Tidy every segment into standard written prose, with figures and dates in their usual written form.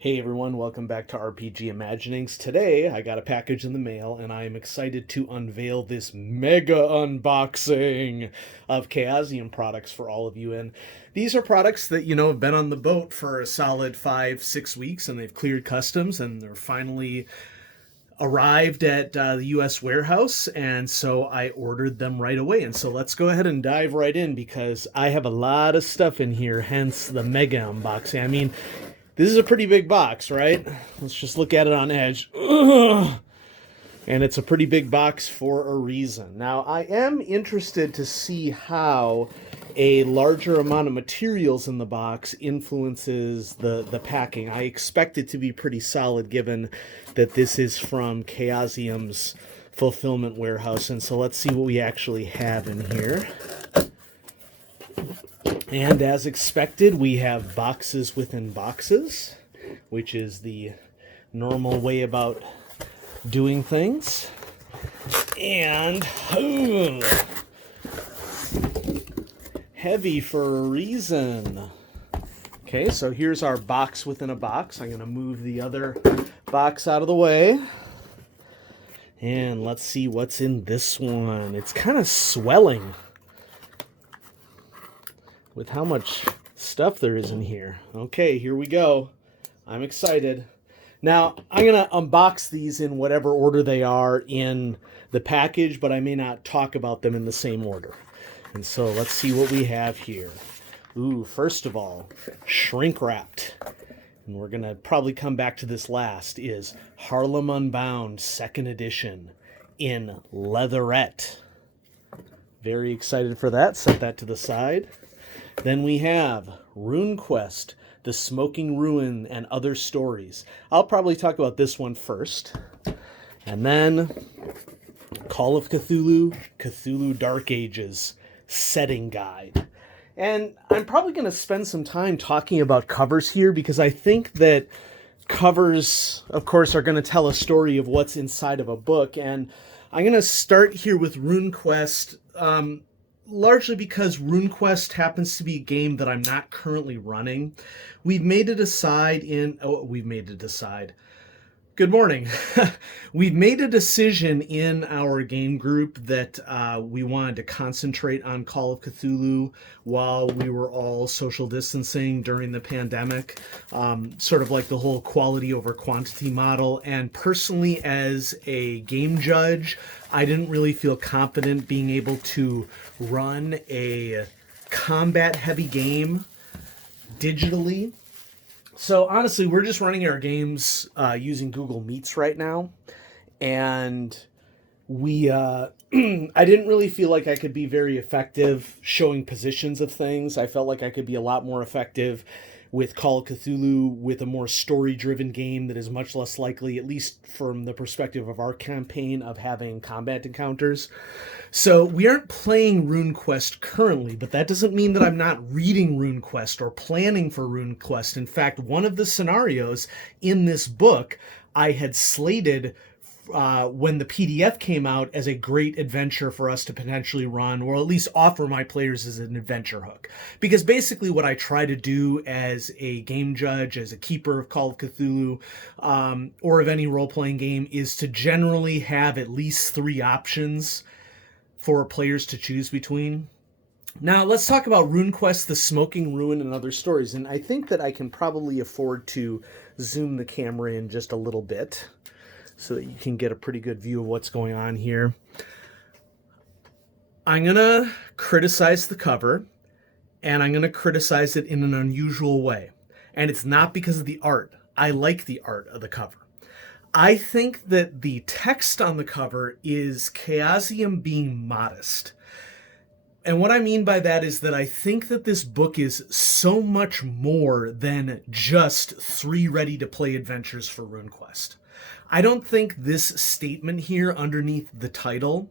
Hey everyone, welcome back to RPG Imaginings. Today I got a package in the mail and I am excited to unveil this mega unboxing of Chaosium products for all of you. And these are products that, have been on the boat for a solid 5-6 weeks and they've cleared customs and they're finally arrived at the US warehouse, and so I ordered them right away. And so let's go ahead and dive right in because I have a lot of stuff in here, hence the mega unboxing. I mean, this is a pretty big box, right? Let's just look at it on edge. Ugh. And it's a pretty big box for a reason. Now, I am interested to see how a larger amount of materials in the box influences the packing. I expect it to be pretty solid given that this is from Chaosium's fulfillment warehouse. And so let's see what we actually have in here. And as expected, we have boxes within boxes, which is the normal way about doing things. And heavy for a reason. Okay, so here's our box within a box. I'm going to move the other box out of the way. And let's see what's in this one. It's kind of swelling with how much stuff there is in here. Okay, here we go. I'm excited. Now, I'm going to unbox these in whatever order they are in the package, but I may not talk about them in the same order. And so let's see what we have here. Ooh, first of all, shrink wrapped. And we're going to probably come back to this last, is Harlem Unbound 2nd edition in leatherette. Very excited for that. Set that to the side. Then we have Runequest, The Smoking Ruin and Other Stories. I'll probably talk about this one first. And then Call of Cthulhu, Cthulhu Dark Ages, Setting Guide. And I'm probably going to spend some time talking about covers here because I think that covers, of course, are going to tell a story of what's inside of a book. And I'm going to start here with Runequest, largely because Runequest happens to be a game that I'm not currently running. We've made it aside in... Oh, we've made it aside. Good morning. We've made a decision in our game group that we wanted to concentrate on Call of Cthulhu while we were all social distancing during the pandemic, sort of like the whole quality over quantity model. And personally, as a game judge, I didn't really feel confident being able to run a combat-heavy game digitally. So honestly, we're just running our games using Google Meets right now, and we I didn't really feel like I could be very effective showing positions of things. I felt like I could be a lot more effective with Call of Cthulhu, with a more story-driven game that is much less likely, at least from the perspective of our campaign, of having combat encounters. So we aren't playing Runequest currently, but that doesn't mean that I'm not reading Runequest or planning for Runequest. In fact, one of the scenarios in this book I had slated when the PDF came out as a great adventure for us to potentially run, or at least offer my players as an adventure hook. Because basically what I try to do as a game judge, as a keeper of Call of Cthulhu, or of any role-playing game, is to generally have at least 3 options for players to choose between. Now, let's talk about Runequest, The Smoking Ruin, and Other Stories. And I think that I can probably afford to zoom the camera in just a little bit so that you can get a pretty good view of what's going on here. I'm going to criticize the cover, and I'm going to criticize it in an unusual way. And it's not because of the art. I like the art of the cover. I think that the text on the cover is Chaosium being modest. And what I mean by that is that I think that this book is so much more than just 3 ready-to-play adventures for Runequest. I don't think this statement here underneath the title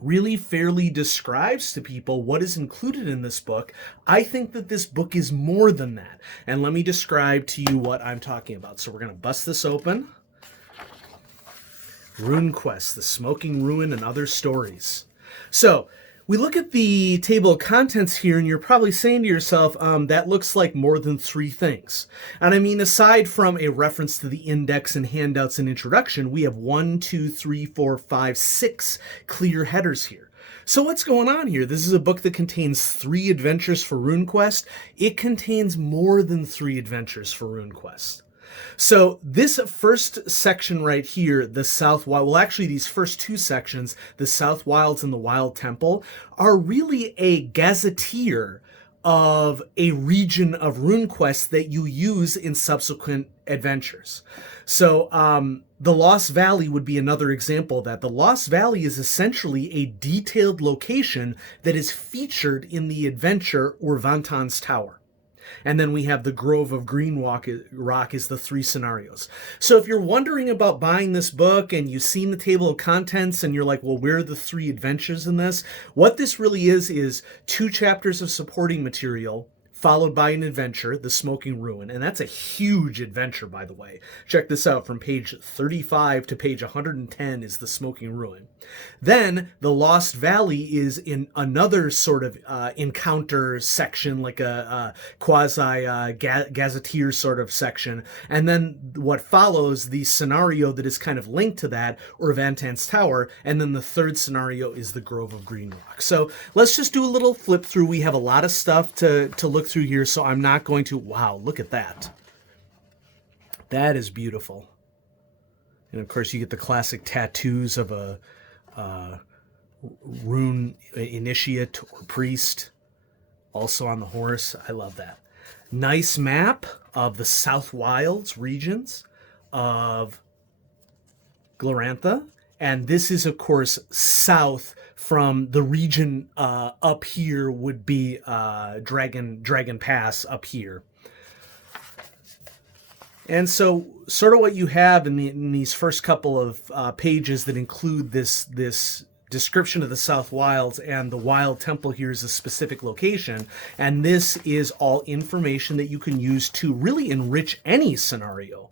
really fairly describes to people what is included in this book. I think that this book is more than that. And let me describe to you what I'm talking about. So we're going to bust this open. Runequest, The Smoking Ruin and Other Stories. So We look at the table of contents here, and you're probably saying to yourself, that looks like more than 3 things. And I mean, aside from a reference to the index and handouts and introduction, we have 1, 2, 3, 4, 5, 6 clear headers here. So what's going on here? This is a book that contains 3 adventures for Runequest. It contains more than 3 adventures for Runequest. So this first section right here, the South Wild, well actually these first 2 sections, the South Wilds and the Wild Temple, are really a gazetteer of a region of RuneQuest that you use in subsequent adventures. So the Lost Valley would be another example of that. The Lost Valley is essentially a detailed location that is featured in the adventure Urvantan's Tower. And then we have the Grove of Green Rock is the 3 scenarios. So if you're wondering about buying this book and you've seen the table of contents and you're like, well, where are the 3 adventures in this? What this really is 2 chapters of supporting material followed by an adventure, The Smoking Ruin. And that's a huge adventure, by the way. Check this out. From page 35 to page 110 is The Smoking Ruin. Then The Lost Valley is in another sort of encounter section, like a quasi-gazetteer sort of section. And then what follows, the scenario that is kind of linked to that, Urvantan's Tower. And then the 3rd scenario is the Grove of Green Rock. So let's just do a little flip through. We have a lot of stuff to look through here, so I'm not going to... Wow, look at that. That is beautiful. And of course you get the classic tattoos of a rune initiate or priest also on the horse. I love that. Nice map of the South Wilds regions of Glorantha. And this is, of course, south from the region up here would be Dragon Pass up here. And so sort of what you have in these first couple of pages that include this description of the South Wilds, and the Wild Temple here is a specific location. And this is all information that you can use to really enrich any scenario.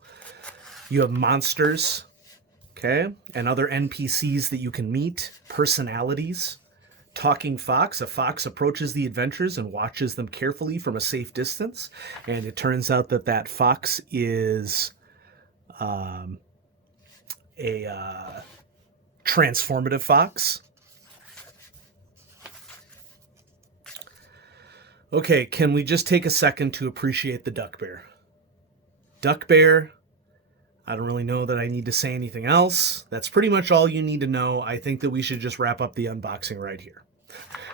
You have monsters, okay, and other NPCs that you can meet, personalities. Talking fox. A fox approaches the adventurers and watches them carefully from a safe distance. And it turns out that that fox is a transformative fox. Okay, can we just take a second to appreciate the duck bear? Duck bear. I don't really know that I need to say anything else. That's pretty much all you need to know. I think that we should just wrap up the unboxing right here.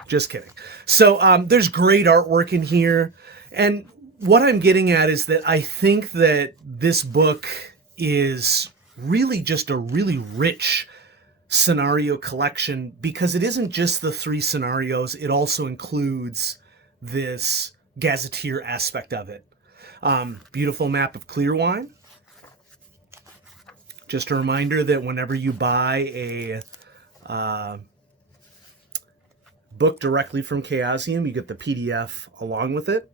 Just kidding. So there's great artwork in here. And what I'm getting at is that I think that this book is really just a really rich scenario collection, because it isn't just the 3 scenarios. It also includes this gazetteer aspect of it. Beautiful map of Clearwine. Just a reminder that whenever you buy a book directly from Chaosium, you get the PDF along with it.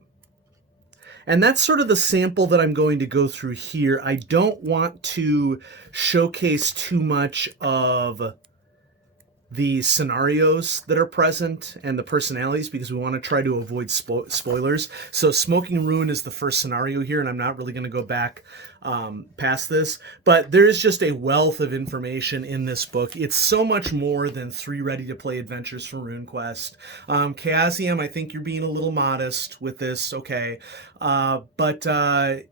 And that's sort of the sample that I'm going to go through here. I don't want to showcase too much of the scenarios that are present and the personalities, because we want to try to avoid spoilers. So Smoking Ruin is the first scenario here, and I'm not really going to go back past this, but there is just a wealth of information in this book. It's so much more than 3 ready-to-play adventures from RuneQuest. Chaosium, I think you're being a little modest with this, okay, but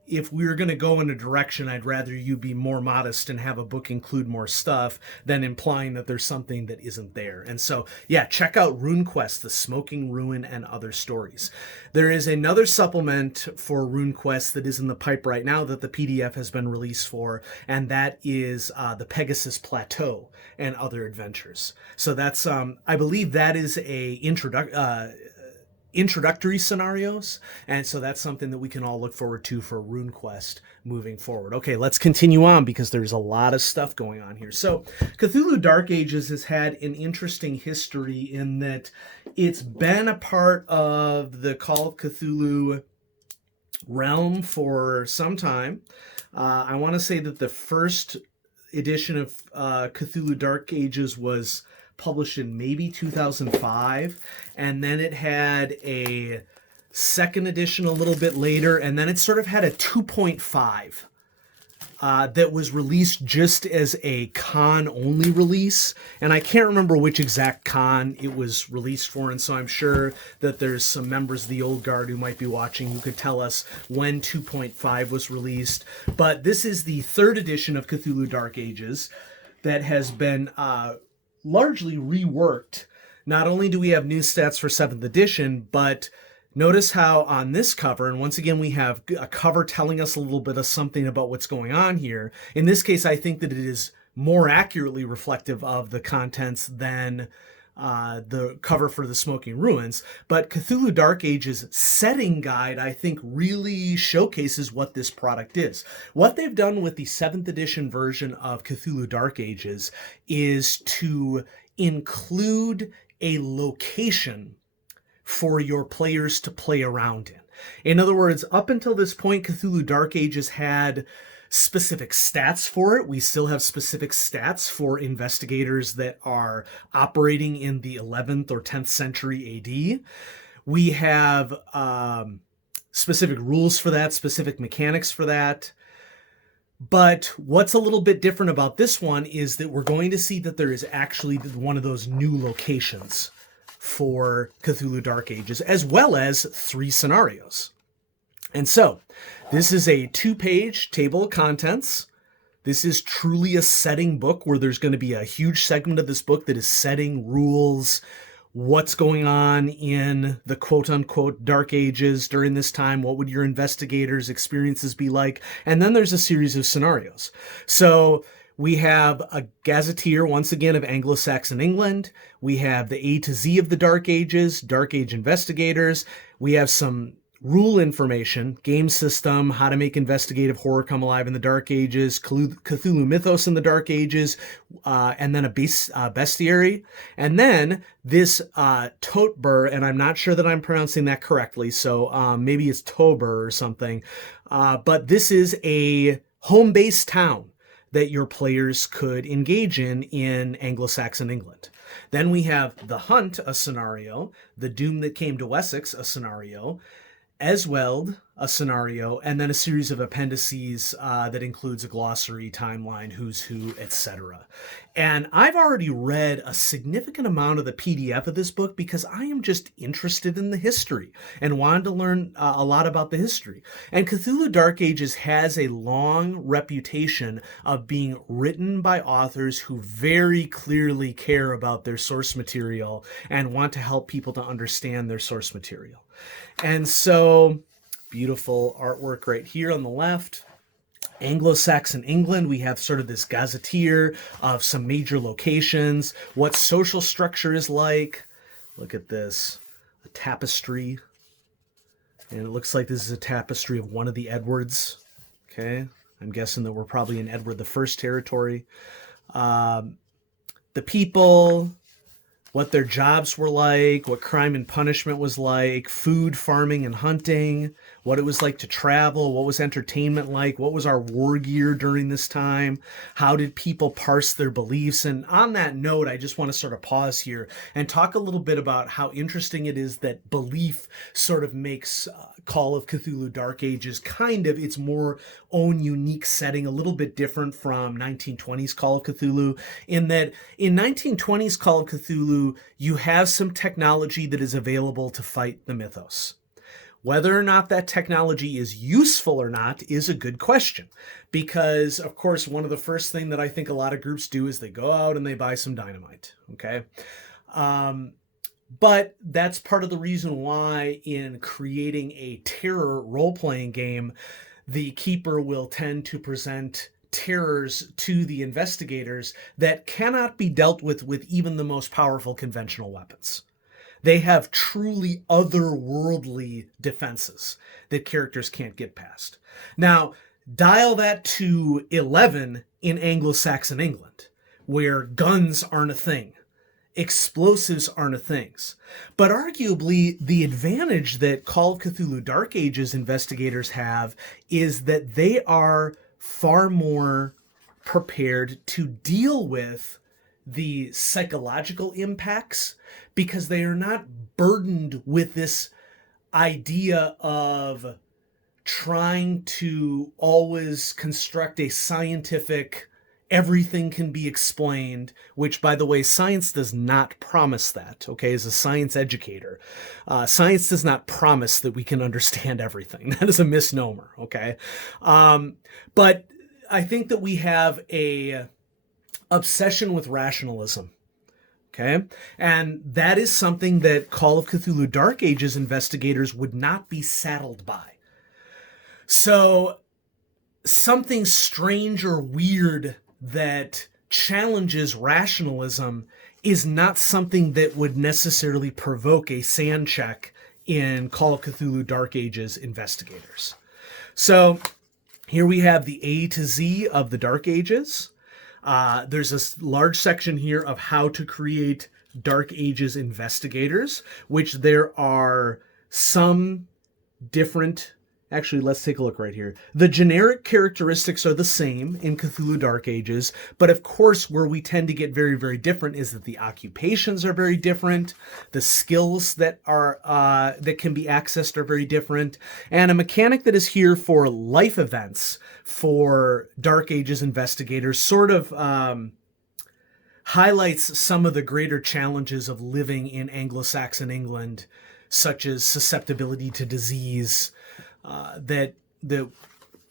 if we were going to go in a direction, I'd rather you be more modest and have a book include more stuff than implying that there's something that isn't there. And so, yeah, check out RuneQuest, The Smoking Ruin, and Other Stories. There is another supplement for RuneQuest that is in the pipe right now that the PDF has been released for, and that is the Pegasus Plateau and Other Adventures. So that's, I believe that is a introductory scenarios, and so that's something that we can all look forward to for RuneQuest moving forward. Okay, let's continue on, because there's a lot of stuff going on here. So Cthulhu Dark Ages has had an interesting history in that it's been a part of the Call of Cthulhu realm for some time. I want to say that the first edition of Cthulhu Dark Ages was published in maybe 2005, and then it had a second edition a little bit later, and then it sort of had a 2.5 that was released just as a con-only release. And I can't remember which exact con it was released for, and so I'm sure that there's some members of the old guard who might be watching who could tell us when 2.5 was released. But this is the third edition of Cthulhu Dark Ages that has been largely reworked. Not only do we have new stats for 7th edition, but notice how on this cover, and once again we have a cover telling us a little bit of something about what's going on here. In this case, I think that it is more accurately reflective of the contents than the cover for the Smoking Ruins. But Cthulhu Dark Ages setting guide, I think, really showcases what this product is. What they've done with the 7th edition version of Cthulhu Dark Ages is to include a location for your players to play around in. In other words, up until this point, Cthulhu Dark Ages had specific stats for it. We still have specific stats for investigators that are operating in the 11th or 10th century AD. We have specific rules for that, specific mechanics for that. But what's a little bit different about this one is that we're going to see that there is actually one of those new locations for Cthulhu Dark Ages, as well as 3 scenarios. And so, this is a 2-page table of contents. This is truly a setting book where there's going to be a huge segment of this book that is setting rules, what's going on in the quote-unquote Dark Ages during this time, what would your investigators' experiences be like, and then there's a series of scenarios. So we have a gazetteer, once again, of Anglo-Saxon England. We have the A to Z of the Dark Ages, Dark Age investigators. We have some rule information, game system, how to make investigative horror come alive in the Dark Ages, Cthulhu mythos in the Dark Ages, and then a bestiary. And then this Totbur, and I'm not sure that I'm pronouncing that correctly, so maybe it's Tober or something. But this is a home-based town that your players could engage in Anglo-Saxon England. Then we have The Hunt, a scenario, The Doom That Came to Wessex, a scenario, Esweld, a scenario, and then a series of appendices that includes a glossary, timeline, who's who, etc. And I've already read a significant amount of the PDF of this book because I am just interested in the history and wanted to learn a lot about the history. And Cthulhu Dark Ages has a long reputation of being written by authors who very clearly care about their source material and want to help people to understand their source material. And so, beautiful artwork right here on the left. Anglo-Saxon England, we have sort of this gazetteer of some major locations, what social structure is like. Look at this, a tapestry. And it looks like this is a tapestry of one of the Edwards. Okay, I'm guessing that we're probably in Edward I territory. The people, what their jobs were like, what crime and punishment was like, food, farming, and hunting, what it was like to travel, what was entertainment like, what was our war gear during this time, how did people parse their beliefs. And on that note, I just want to sort of pause here and talk a little bit about how interesting it is that belief sort of makes Call of Cthulhu Dark Ages kind of its more own unique setting, a little bit different from 1920s Call of Cthulhu, in that in 1920s Call of Cthulhu, you have some technology that is available to fight the mythos. Whether or not that technology is useful or not is a good question, because, of course, one of the first things that I think a lot of groups do is they go out and they buy some dynamite, okay? But that's part of the reason why in creating a terror role-playing game, the keeper will tend to present terrors to the investigators that cannot be dealt with even the most powerful conventional weapons. They have truly otherworldly defenses that characters can't get past. Now, dial that to 11 in Anglo-Saxon England, where guns aren't a thing. Explosives aren't a thing. But arguably, the advantage that Call of Cthulhu Dark Ages investigators have is that they are far more prepared to deal with the psychological impacts, because they are not burdened with this idea of trying to always construct a scientific, everything can be explained, which, by the way, science does not promise that, okay? As a science educator, science does not promise that we can understand everything. That is a misnomer, okay? But I think that we have a obsession with rationalism, okay? And that is something that Call of Cthulhu Dark Ages investigators would not be saddled by. So something strange or weird that challenges rationalism is not something that would necessarily provoke a sand check in Call of Cthulhu Dark Ages investigators. So here we have the A to Z of the Dark Ages. There's a large section here of how to create Dark Ages investigators, which there are some different. Actually, let's take a look right here. The generic characteristics are the same in Cthulhu Dark Ages, but of course, where we tend to get very, very different is that the occupations are very different. The skills that are that can be accessed are very different, and a mechanic that is here for life events for Dark Ages investigators sort of highlights some of the greater challenges of living in Anglo-Saxon England, such as susceptibility to disease. That the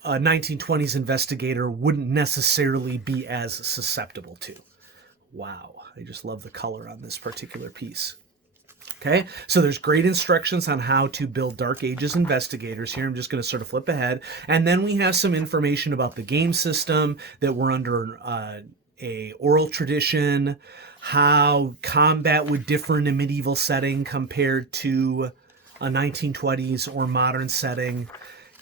1920s investigator wouldn't necessarily be as susceptible to. Wow, I just love the color on this particular piece. Okay, so there's great instructions on how to build Dark Ages investigators here. I'm just going to sort of flip ahead. And then we have some information about the game system, that we're under a oral tradition, how combat would differ in a medieval setting compared to a 1920s or modern setting,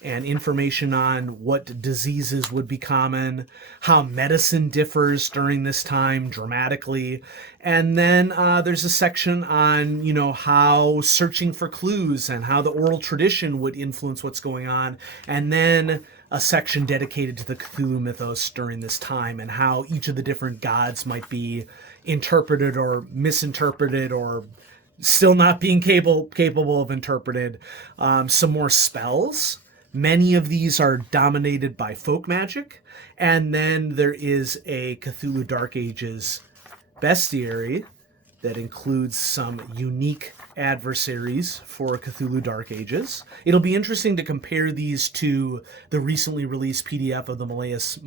and information on what diseases would be common, how medicine differs during this time dramatically. And then there's a section on, how searching for clues and how the oral tradition would influence what's going on. And then a section dedicated to the Cthulhu mythos during this time and how each of the different gods might be interpreted or misinterpreted or still not being capable of interpreted. Some more spells. Many of these are dominated by folk magic. And then there is a Cthulhu Dark Ages bestiary that includes some unique adversaries for Cthulhu Dark Ages. It'll be interesting to compare these to the recently released PDF of the Malleus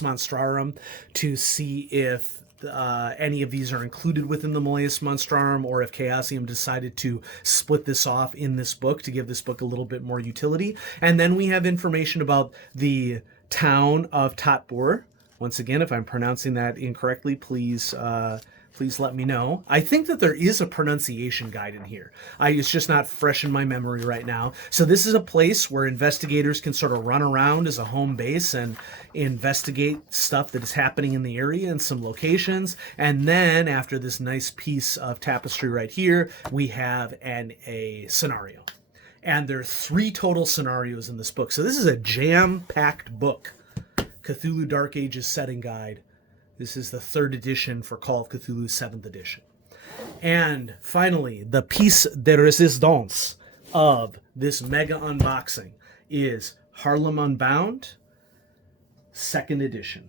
Monstrarum to see if any of these are included within the Malleus Monstrarum, or if Chaosium decided to split this off in this book to give this book a little bit more utility. And then we have information about the town of Tatbur. Once again, if I'm pronouncing that incorrectly, please let me know. I think that there is a pronunciation guide in here. It's just not fresh in my memory right now. So this is a place where investigators can sort of run around as a home base and investigate stuff that is happening in the area and some locations. And then after this nice piece of tapestry right here, we have a scenario. And there are 3 total scenarios in this book. So this is a jam-packed book. Cthulhu Dark Ages Setting Guide. This is the 3rd edition for Call of Cthulhu 7th edition. And finally, the piece de resistance of this mega unboxing is Harlem Unbound, 2nd edition.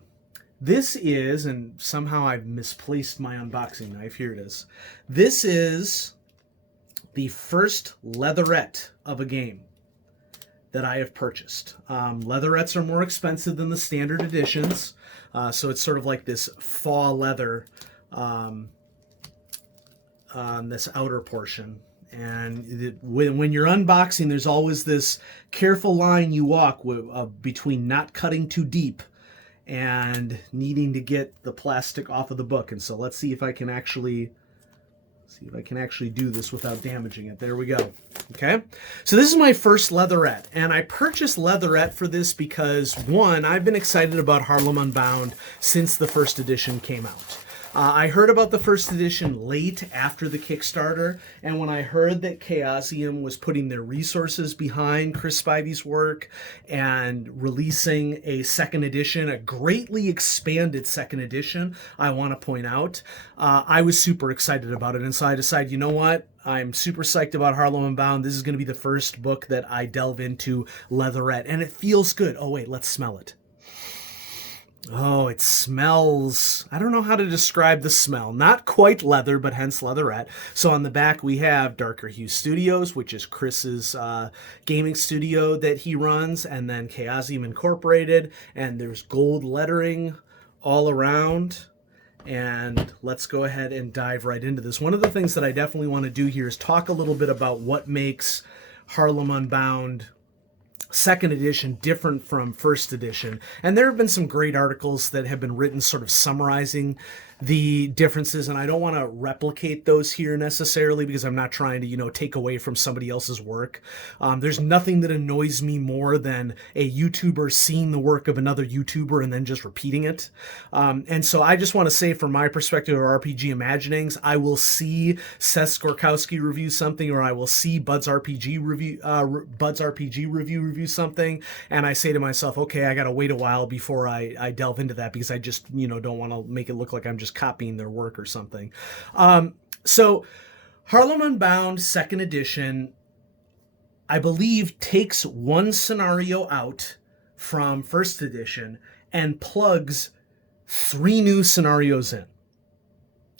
This is, and somehow I've misplaced my unboxing knife. Here it is. This is the first leatherette of a game that I have purchased. Leatherettes are more expensive than the standard editions, so it's sort of like this faux leather on this outer portion. And when you're unboxing, there's always this careful line you walk between not cutting too deep and needing to get the plastic off of the book. And so let's see if I can actually do this without damaging it. There we go. Okay. So this is my first leatherette, and I purchased leatherette for this because, one, I've been excited about Harlem Unbound since the 1st edition came out. I heard about the first edition late after the Kickstarter, and when I heard that Chaosium was putting their resources behind Chris Spivey's work and releasing a second edition, a greatly expanded second edition, I want to point out, I was super excited about it. And so I decided, you know what? I'm super psyched about Harlem Unbound. This is going to be the first book that I delve into leatherette, and it feels good. Oh, wait, let's smell it. Oh, it smells, I don't know how to describe the smell. Not quite leather, but hence leatherette. So on the back we have Darker Hue Studios, which is Chris's gaming studio that he runs, and then Chaosium Incorporated, and there's gold lettering all around. And let's go ahead and dive right into this. One of the things that I definitely want to do here is talk a little bit about what makes Harlem Unbound second edition different from first edition. And there have been some great articles that have been written sort of summarizing the differences, and I don't want to replicate those here necessarily because I'm not trying to, take away from somebody else's work. There's nothing that annoys me more than a YouTuber seeing the work of another YouTuber and then just repeating it. And so I just want to say, from my perspective of RPG Imaginings, I will see Seth Skorkowski review something, or I will see Bud's RPG review something, and I say to myself, okay, I got to wait a while before I delve into that because I just, don't want to make it look like I'm just copying their work or something. So Harlem Unbound second edition, I believe, takes one scenario out from first edition and plugs 3 new scenarios in.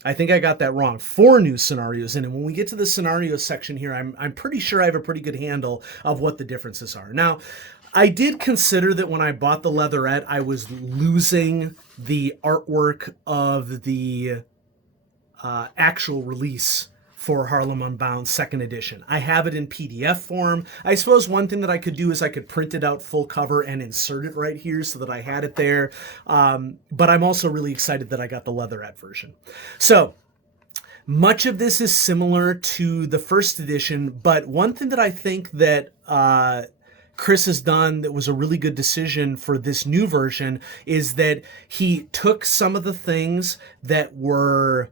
I think I got that wrong. 4 new scenarios in. And when we get to the scenario section here, I'm pretty sure I have a pretty good handle of what the differences are. Now, I did consider that when I bought the leatherette, I was losing the artwork of the actual release for Harlem Unbound second edition. I have it in PDF form. I suppose one thing that I could do is I could print it out full cover and insert it right here so that I had it there. But I'm also really excited that I got the leatherette version. So much of this is similar to the first edition, but one thing that I think that Chris has done that was a really good decision for this new version is that he took some of the things that were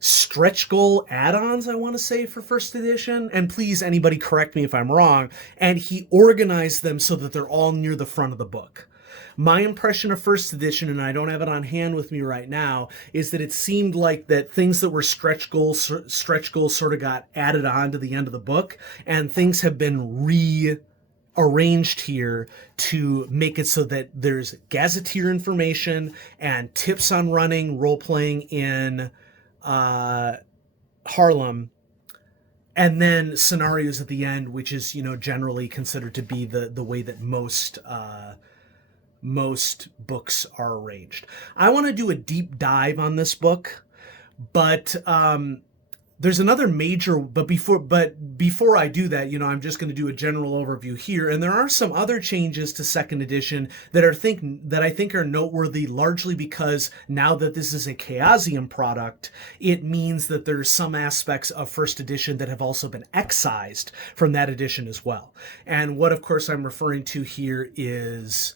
stretch goal add-ons, I want to say, for first edition, and please anybody correct me if I'm wrong, and he organized them so that they're all near the front of the book. My impression of first edition, and I don't have it on hand with me right now, is that it seemed like that things that were stretch goals sort of got added on to the end of the book, and things have been arranged here to make it so that there's gazetteer information and tips on running role-playing in Harlem, and then scenarios at the end, which is generally considered to be the way that most books are arranged. I want to do a deep dive on this book, but there's another major, but before I do that, I'm just going to do a general overview here. And there are some other changes to second edition that I think are noteworthy, largely because now that this is a Chaosium product, it means that there's some aspects of first edition that have also been excised from that edition as well. And what, of course, I'm referring to here is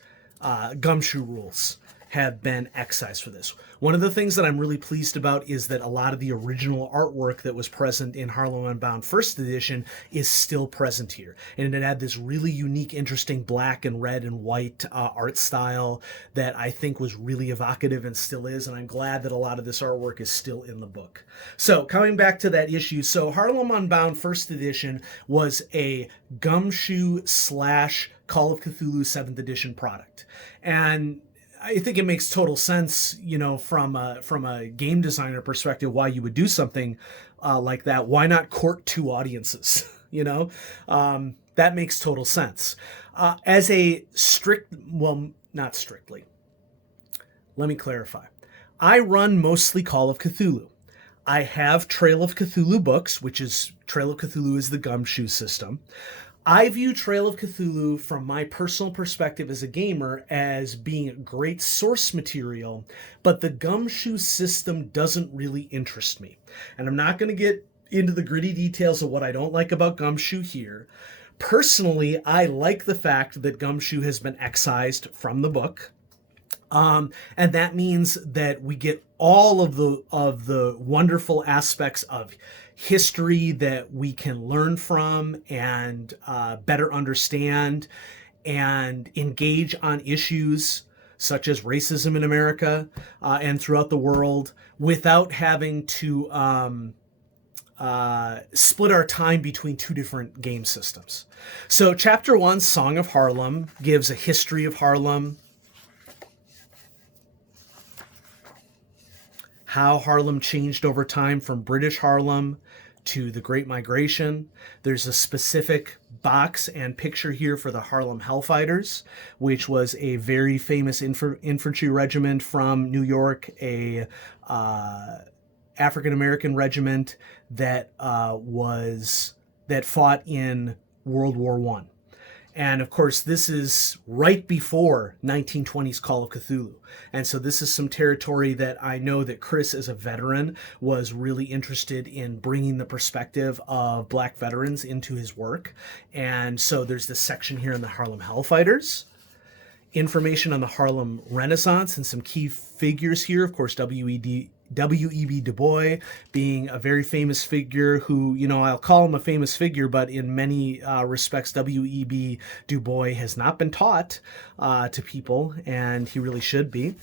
gumshoe rules have been excised for this. One of the things that I'm really pleased about is that a lot of the original artwork that was present in Harlem Unbound first edition is still present here. And it had this really unique, interesting black and red and white art style that I think was really evocative and still is. And I'm glad that a lot of this artwork is still in the book. So coming back to that issue, so Harlem Unbound first edition was a gumshoe / Call of Cthulhu 7th edition product. And I think it makes total sense, from a game designer perspective, why you would do something like that. Why not court 2 audiences? That makes total sense. As a not strictly. Let me clarify. I run mostly Call of Cthulhu. I have Trail of Cthulhu books, which is Trail of Cthulhu is the gumshoe system. I view Trail of Cthulhu, from my personal perspective as a gamer, as being great source material, but the gumshoe system doesn't really interest me. And I'm not going to get into the gritty details of what I don't like about gumshoe here. Personally, I like the fact that gumshoe has been excised from the book. And that means that we get all of the wonderful aspects of history that we can learn from and better understand and engage on issues such as racism in America and throughout the world without having to split our time between two different game systems. So chapter 1, Song of Harlem, gives a history of Harlem, how Harlem changed over time from British Harlem to the Great Migration. There's a specific box and picture here for the Harlem Hellfighters, which was a very famous infantry regiment from New York, a African-American regiment that fought in World War I. And of course, this is right before 1920s Call of Cthulhu. And so this is some territory that I know that Chris, as a veteran, was really interested in bringing the perspective of Black veterans into his work. And so there's this section here in the Harlem Hellfighters, information on the Harlem Renaissance and some key figures here. Of course, W.E.B. Du Bois being a very famous figure who, I'll call him a famous figure, but in many respects, W.E.B. Du Bois has not been taught to people, and he really should be.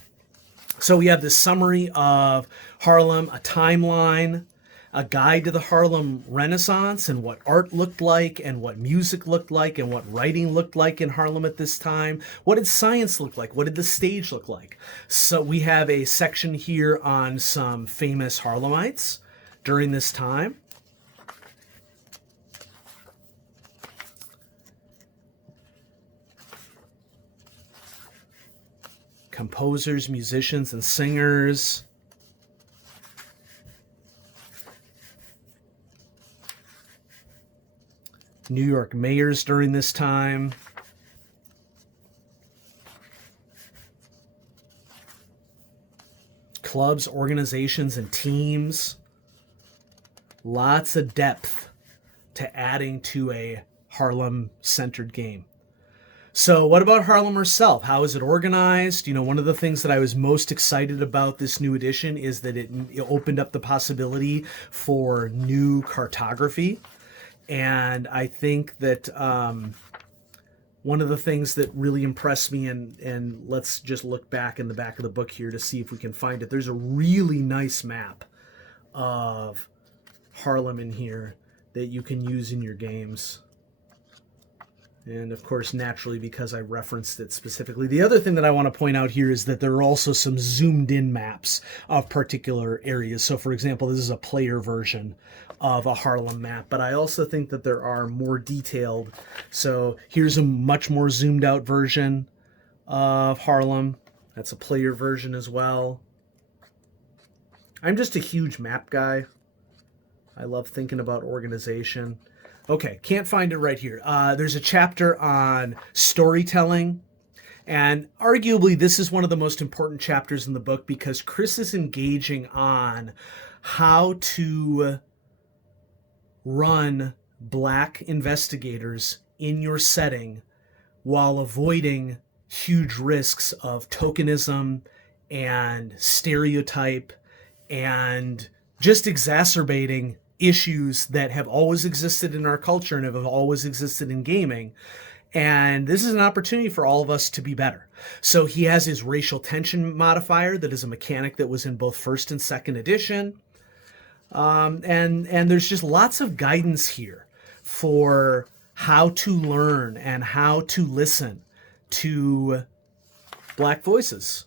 So we have this summary of Harlem, a timeline, a guide to the Harlem Renaissance and what art looked like and what music looked like and what writing looked like in Harlem at this time. What did science look like? What did the stage look like? So we have a section here on some famous Harlemites during this time. Composers, musicians, and singers. New York mayors during this time. Clubs, organizations, and teams. Lots of depth to adding to a Harlem-centered game. So what about Harlem herself? How is it organized? One of the things that I was most excited about this new edition is that it opened up the possibility for new cartography. And I think that one of the things that really impressed me, and let's just look back in the back of the book here to see if we can find it. There's a really nice map of Harlem in here that you can use in your games. And of course, naturally, because I referenced it specifically. The other thing that I want to point out here is that there are also some zoomed in maps of particular areas. So for example, this is a player version of a Harlem map, but I also think that there are more detailed. So here's a much more zoomed out version of Harlem. That's a player version as well. I'm just a huge map guy. I love thinking about organization. Okay, can't find it right here. There's a chapter on storytelling, and arguably this is one of the most important chapters in the book because Chris is engaging on how to run Black investigators in your setting while avoiding huge risks of tokenism and stereotype and just exacerbating issues that have always existed in our culture and have always existed in gaming. And this is an opportunity for all of us to be better. So he has his racial tension modifier that is a mechanic that was in both first and second edition. And there's just lots of guidance here for how to learn and how to listen to Black voices.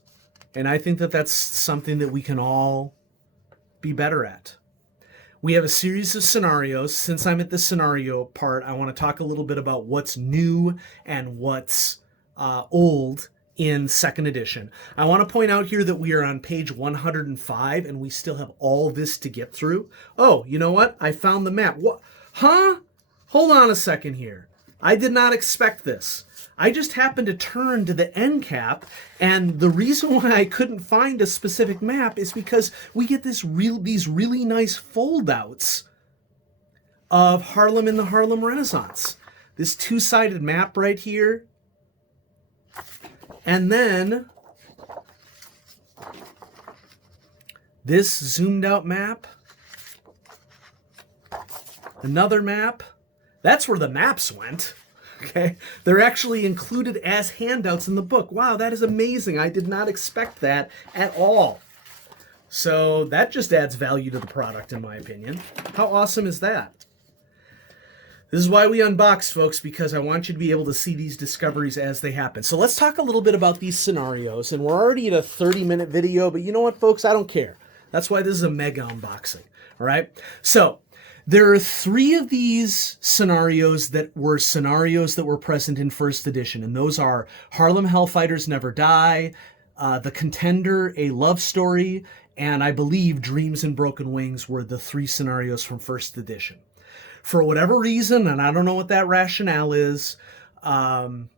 And I think that that's something that we can all be better at. We have a series of scenarios. Since I'm at the scenario part, I want to talk a little bit about what's new and what's old in second edition. I want to point out here that we are on page 105 and we still have all this to get through. Oh, you know what? I found the map. What? Huh? Hold on a second here. I did not expect this. I just happened to turn to the end cap, and the reason why I couldn't find a specific map is because we get these really nice foldouts of Harlem in the Harlem Renaissance. This two-sided map right here. And then this zoomed out map, another map. That's where the maps went. Okay, they're actually included as handouts in the book. Wow, that is amazing. I did not expect that at all. So that just adds value to the product, in my opinion. How awesome is that? This is why we unbox, folks, because I want you to be able to see these discoveries as they happen. So let's talk a little bit about these scenarios. And we're already at a 30-minute video, but you know what, folks? I don't care. That's why this is a mega unboxing, all right? So there are 3 of these scenarios that were present in first edition, and those are Harlem Hellfighters Never Die, The Contender, A Love Story, and I believe Dreams and Broken Wings were the 3 scenarios from first edition. For whatever reason, and I don't know what that rationale is, Harlem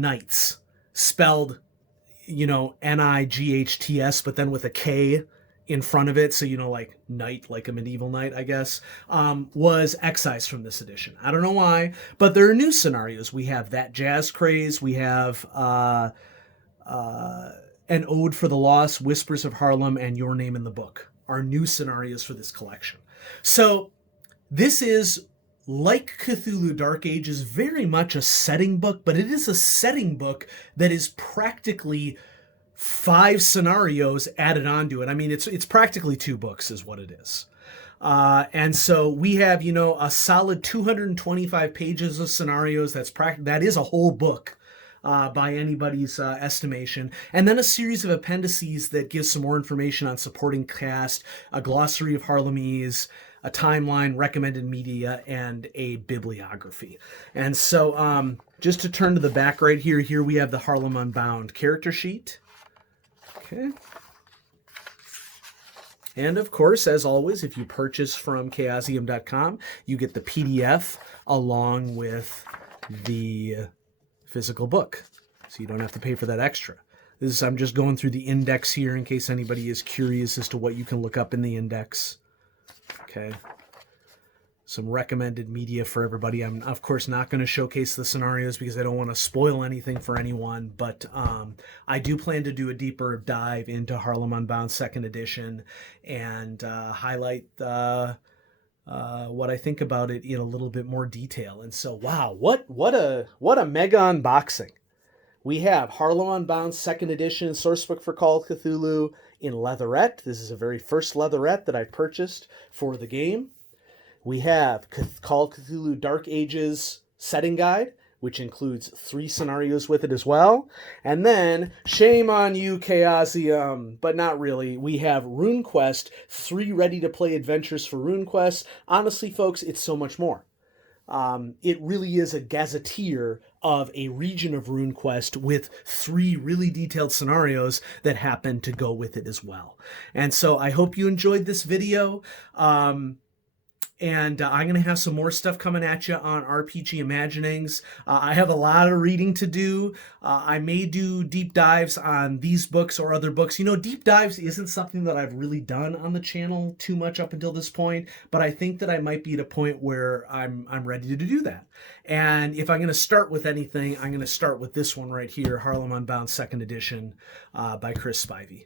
Nights, spelled, Nights, but then with a K in front of it, so like knight, like a medieval knight, I guess, was excised from this edition. I don't know why, but there are new scenarios. We have That Jazz Craze, we have An Ode for the Lost, Whispers of Harlem, and Your Name in the Book are new scenarios for this collection. So this is, like Cthulhu Dark Ages, very much a setting book, but it is a setting book that is practically 5 scenarios added onto it. I mean, it's practically 2 books is what it is. And so we have, a solid 225 pages of scenarios. That is a whole book by anybody's estimation. And then a series of appendices that gives some more information on supporting cast, a glossary of Harlemese, a timeline, recommended media, and a bibliography. And so just to turn to the back right here we have the Harlem Unbound character sheet. Okay. And of course, as always, if you purchase from Chaosium.com, you get the PDF along with the physical book. So you don't have to pay for that extra. I'm just going through the index here in case anybody is curious as to what you can look up in the index. Okay. Some recommended media for everybody. I'm, of course, not going to showcase the scenarios because I don't want to spoil anything for anyone, but I do plan to do a deeper dive into Harlem Unbound 2nd edition and highlight what I think about it in a little bit more detail. And so, wow, what a mega unboxing. We have Harlem Unbound 2nd edition sourcebook for Call of Cthulhu in leatherette. This is the very first leatherette that I purchased for the game. We have Call of Cthulhu Dark Ages setting guide, which includes 3 scenarios with it as well. And then, shame on you, Chaosium, but not really. We have Runequest, 3 ready-to-play adventures for Runequest. Honestly, folks, it's so much more. It really is a gazetteer of a region of Runequest with 3 really detailed scenarios that happen to go with it as well. And so I hope you enjoyed this video. And I'm going to have some more stuff coming at you on RPG Imaginings. I have a lot of reading to do. I may do deep dives on these books or other books. Deep dives isn't something that I've really done on the channel too much up until this point, but I think that I might be at a point where I'm ready to do that. And if I'm going to start with anything, I'm going to start with this one right here, Harlem Unbound 2nd edition by Chris Spivey.